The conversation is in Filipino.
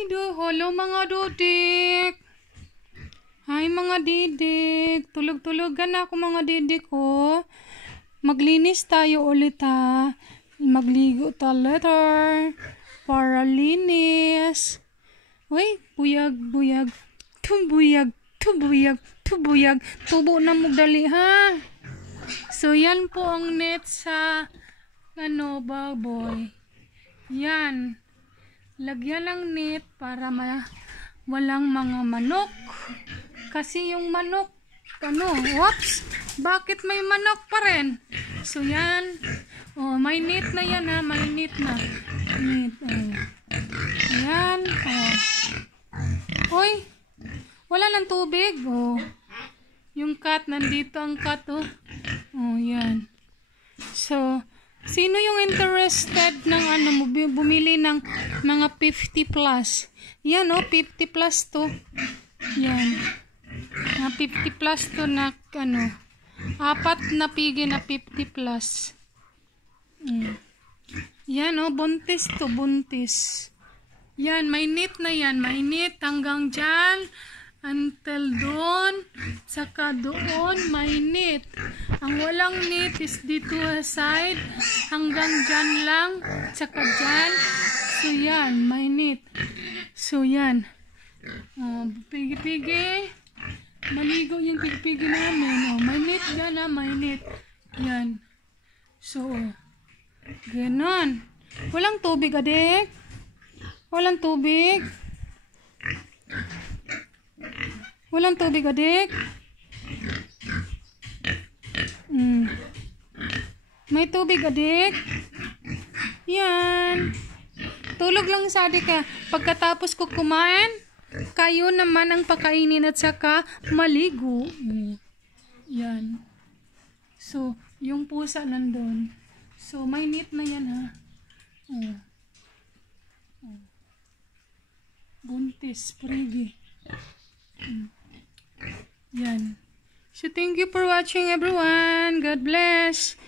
Hello mga dudik. Hi mga didik. Tulog-tulogan ako mga didik ko. Maglinis tayo ulit ha. Magligo tayo later. Para linis. Uy, buyag, buyag. Tubuyag, tubuyag, tubuyag. Tubo na mo dali ha. So yan po ang net sa baboy. Yan. Lagyan ng net para walang mga manok. Kasi yung manok, whoops, bakit may manok pa rin? So yan, may net na yan ha, may net na. Net, yan, Uy, wala ng tubig, Yung cat, nandito ang cat, yan. So, sino yung interested ng bumili ng mga 50 plus? Yan 50 plus to. Yan. Mga 50 plus to na apat na pigi na 50 plus. Yan buntis to, buntis. Yan, may net na yan. May net hanggang dyan. Until doon, saka doon may net. Ang walang net is dito side, hanggang dyan lang, saka dyan. So yan, may net. So yan, pigi-pigi, maligo yung pigi-pigi namin. May net dyan may net. Yan. So, ganon. Walang tubig, adik. Walang tubig. Walang tubig, adik. May tubig, adik. Yan. Tulog lang sa adik pagkatapos ko kumain, kayo naman ang pakainin at saka maligo. Yan. So, yung pusa nandun. So, may net na yan ha. Buntis, prigi. Yan. So, thank you for watching everyone. God bless.